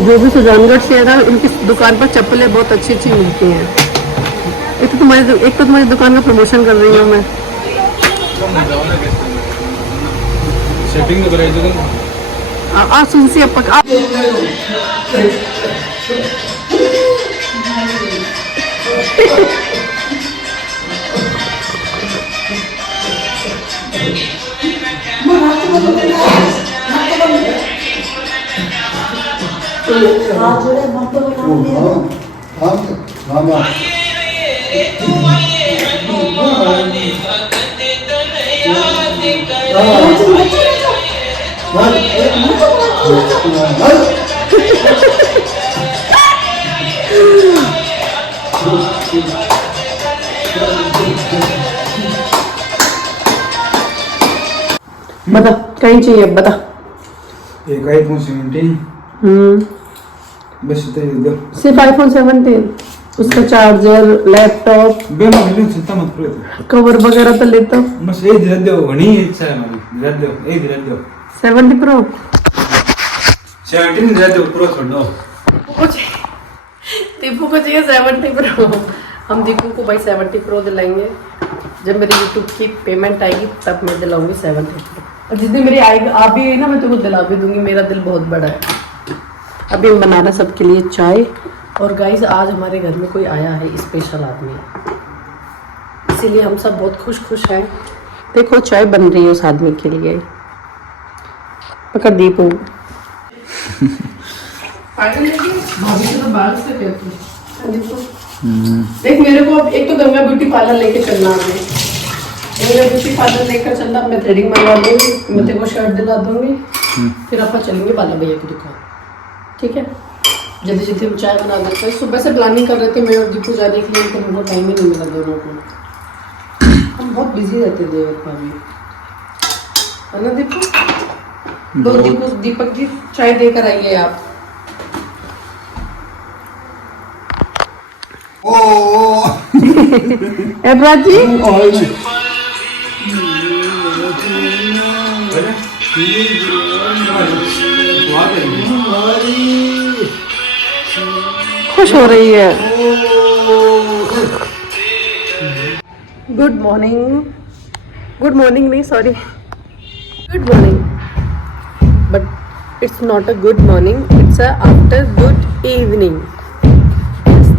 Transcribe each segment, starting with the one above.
जो भी सुजानगढ़ से है ना, इनकी दुकान पर चप्पलें बहुत अच्छी अच्छी मिलती हैं। एक तो तुम्हारी दुकान का प्रमोशन कर रही हूँ मैं। सेटिंग तो कराई दो। आ सुनसी अब पका बता कहीं चाहिए बता। एक iPhone 17 बस इतना ही दो। सिर्फ iPhone 17 उसका चार्जर लैपटॉप बेमा मिलो चिंता मत करो। कवर वगैरह तो लेता बस ये धीरे दो घनी इच्छा है हमारी धीरे दो ये धीरे दो 70 प्रो 17 धीरे दो प्रो छोड़ दो। दीपू को चाहिए 70 प्रो। हम दीपू को भाई 70 प्रो दिलाएंगे। जब मेरी यूट्यूब की पेमेंट आएगी तब मैं दिलाऊंगी 70 प्रो। और जिस दिन मेरी आएगी आप भी ना मैं तुमको दिला भी दूंगी। मेरा दिल बहुत बड़ा है। अभी हम बना रहे सबके लिए चाय। और गाइस आज हमारे घर में कोई आया है स्पेशल आदमी, इसीलिए हम सब बहुत खुश हैं। देखो चाय बन रही है उस आदमी के लिए। पकड़ दीपू भाभी से तो बाल से देख मेरे को अब एक तो गंगा ब्यूटी पार्लर लेके चलना है। मेरा ब्यूटी पार्लर लेकर चलना। मैं थ्रेडिंग मंगवा दूंगी, मैं तेरे को शर्ट दिला दूंगी, फिर अपन चलेंगे बाला भैया की दुकान। ठीक है जल्दी जल्दी हम चाय बना देते हैं। सुबह से प्लानिंग कर रहे थे मैं और दीपू जाने के लिए, लेकिन हमको टाइम ही नहीं मिला दोनों को। हम बहुत बिजी रहते हैं देवर भाभी, है ना दीपू? दो दीपक जी चाय देकर आइए आप। एबराज जी खुश हो रही है। गुड मॉर्निंग नहीं sorry good morning, but it's not a good morning, it's a after good evening.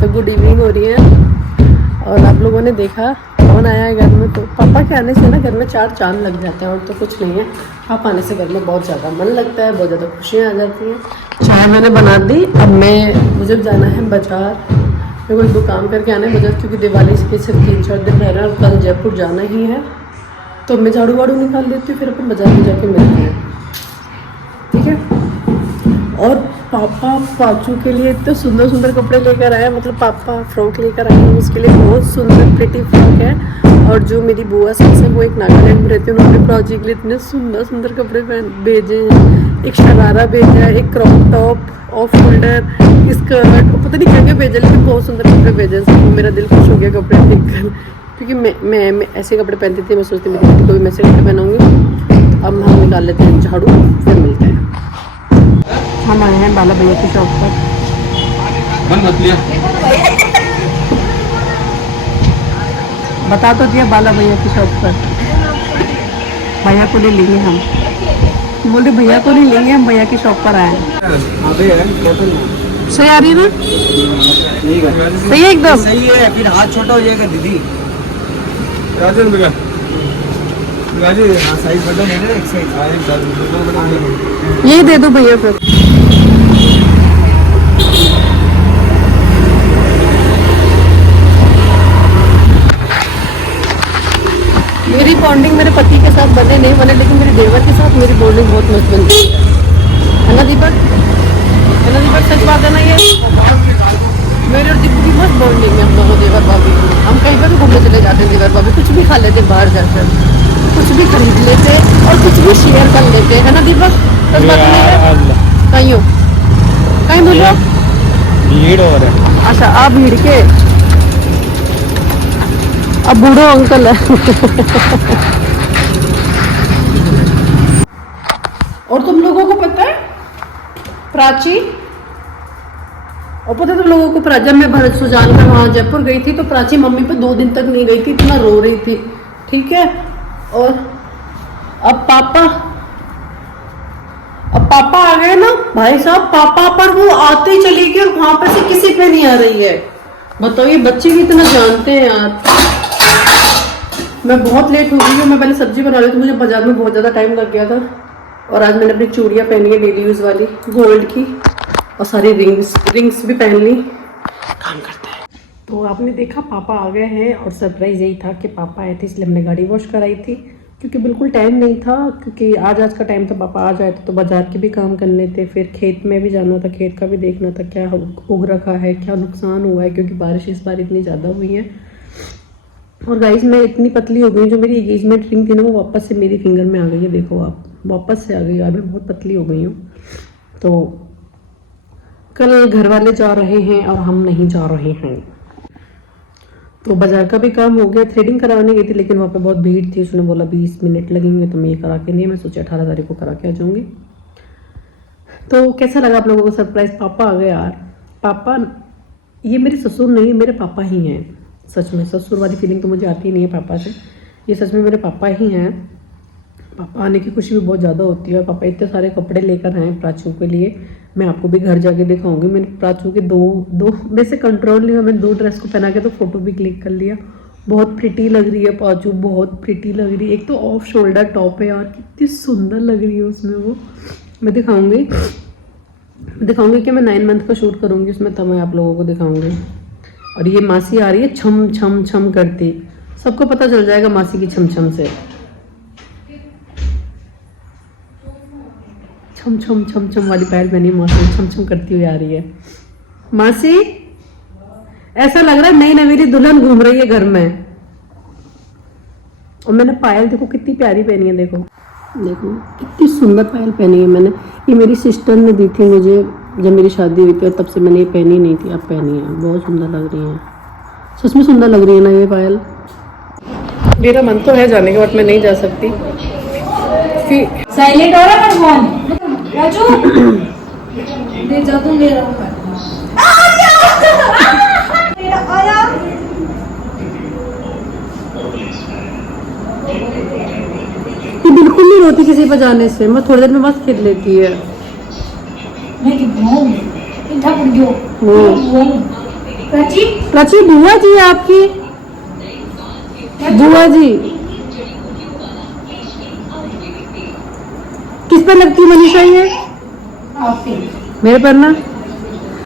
तो गुड इवनिंग हो रही है। और आप लोगों ने देखा कौन आया है घर में, तो पापा के आने से ना घर में चार चांद लग जाते हैं। और तो कुछ नहीं है, पापा आने से घर में बहुत ज़्यादा मन लगता है, बहुत ज़्यादा खुशियाँ आ जाती हैं। चाय मैंने बना दी। अब मुझे जाना है बाज़ार। मेरे को एक दो काम करके आना है बाज़ार, क्योंकि दिवाली के सिर्फ 3-4 दिन रह रहा है और कल जयपुर जाना ही है। तो मैं झाड़ू वाड़ू निकाल देती हूँ, फिर अपन बाज़ार में जाके मिलते हैं। ठीक है। और पापा पाचू के लिए इतने सुंदर सुंदर कपड़े लेकर आए। मतलब पापा फ्रॉक लेकर आए हैं उसके लिए, बहुत सुंदर प्रिटी फ्रॉक है। और जो मेरी बुआ सास है वो एक नागालैंड में रहती है, उन्होंने प्रोजी के लिए इतने सुंदर सुंदर कपड़े भेजे हैं। एक शरारा भेजा है, एक crop top, off shoulder skirt, पता नहीं क्या क्या भेजा, लेकिन बहुत सुंदर कपड़े भेजे हैं सबको। मेरा दिल खुश हो गया कपड़े देखकर, क्योंकि मैं ऐसे कपड़े पहनती थी। मैं सोचती मेरी बेटी को भी मैं ऐसे कपड़े पहनाऊँगी। अब हम निकाल लेते हैं झाड़ू, फिर मिलते हैं। हम आए हैं बाला भैया की शॉप पर। बता तो दिया बाला भैया की शॉप पर। भैया को ले लेंगे हम। बोले भैया को नहीं लेंगे हम, भैया की शॉप पर आए हैं। सही आ रही है ना? सही है एकदम सही है। फिर हाथ छोटा हो जाएगा दीदी। साइज बड़ा है ना, एक साइज यही दे दो भैया को। मेरी बॉन्डिंग मेरे पति के साथ बने नहीं बने, लेकिन मेरे देवर के साथ मेरी बॉन्डिंग बहुत मस्त बनती है ना दीपक? है ना दीपक? सच बात है ना ये? मेरे और दीपू की मस्त बॉन्डिंग है हम दोनों देवर भाभी। हम कहीं पर भी घूमने चले जाते हैं देवर भाभी, कुछ भी खा लेते बाहर जाकर, कुछ भी खरीद लेते और कुछ भी शेयर कर लेते, है ना दीपक? सच बात है? कहीं हो कहीं बोलो भीड़ हो रहा है। अच्छा आप भीड़ के अब बूढ़ो अंकल है। और तुम लोगों को पता है प्राची और पता तुम लोगों को जब मैं सुजान का वहाँ जयपुर गई थी तो प्राची मम्मी पे 2 दिन तक नहीं गई थी, इतना रो रही थी। ठीक है, और अब पापा आ गए ना भाई साहब, पापा पर वो आते ही चली गई और वहां पर से किसी पे नहीं आ रही है। बताओ ये बच्चे भी इतना जानते हैं यार। मैं बहुत लेट हो गई हूँ, मैं पहले सब्जी बना रही थी, मुझे बाजार में बहुत ज्यादा टाइम लग गया था। और आज मैंने अपनी चूड़ियां पहनी है डेली यूज वाली गोल्ड की, और सारी रिंग्स भी पहन ली। काम करते हैं। तो आपने देखा पापा आ गए हैं, और सरप्राइज यही था कि पापा आए थे, इसलिए हमने गाड़ी वॉश कराई थी, क्योंकि बिल्कुल टाइम नहीं था। क्योंकि आज का टाइम था, पापा आ जाए तो बाजार के भी काम करने थे, फिर खेत में भी जाना था, खेत का भी देखना था क्या उग रखा है, क्या नुकसान हुआ है, क्योंकि बारिश इस बार इतनी ज़्यादा हुई है। और गाइस मैं इतनी पतली हो गई, जो मेरी एंगेजमेंट रिंग थी ना वो वापस से मेरी फिंगर में आ गई है। देखो आप, वापस से आ गई है, मैं बहुत पतली हो गई हूँ। तो कल घर वाले जा रहे हैं और हम नहीं जा रहे हैं। तो बाजार का भी काम हो गया, थ्रेडिंग कराने गई थी, लेकिन वहाँ पे बहुत भीड़ थी। उसने बोला 20 मिनट लगेंगे, तो मैं ये करा के नहीं, मैं सोचा 18 तारीख को करा के आ जाऊँगी। तो कैसा लगा आप लोगों को सरप्राइज? पापा आ गए यार। पापा, ये मेरे ससुर नहीं, मेरे पापा ही हैं। सच में ससुर वाली फीलिंग तो मुझे आती नहीं है पापा से, ये सच में मेरे पापा ही हैं। पापा आने की खुशी भी बहुत ज़्यादा होती है। पापा इतने सारे कपड़े लेकर आए प्राचू के लिए, मैं आपको भी घर जाके दिखाऊंगी। मैंने प्राचू के दो में से कंट्रोल नहीं हुआ, मैंने 2 ड्रेस को पहना के तो फोटो भी क्लिक कर लिया। बहुत प्रिटी लग रही है प्राचू, बहुत प्रिटी लग रही है। एक तो ऑफ शोल्डर टॉप है यार, कितनी सुंदर लग रही है उसमें वो। मैं दिखाऊंगी कि मैं 9 मंथ का शूट करूँगी उसमें, तब मैं आप लोगों को दिखाऊंगी। और ये मासी आ रही है छम छम छम करती, सबको पता चल जाएगा मासी की छम छम से। छम छम छम छम वाली पायल पहनी मासी, छम छम करती हुई आ रही है। मासी ऐसा लग रहा है नई नवेली दुल्हन घूम रही है घर में। और मैंने पायल देखो कितनी प्यारी पहनी है, देखो कितनी सुंदर पायल पहनी है मैंने। ये मेरी सिस्टर ने दी थी मुझे जब मेरी शादी हुई थी, तब से मैंने ये पहनी नहीं थी, अब पहनी है। बहुत सुंदर लग रही है, सच में सुंदर लग रही है ना ये पायल। मेरा मन तो है जाने का, बट मैं नहीं जा सकती। साइलेंट हो रहा है फोन राजू ले जा तू मेरा आया। ये बिल्कुल नहीं रोती किसी पर जाने से, मैं थोड़ी देर में बस खेल लेती है। मैं कि घूम इधर पड़ गयो प्राची। प्राची बुआ जी आपकी, बुआ जी किस पर लगती है मनीषा? ये आपके मेरे पर ना।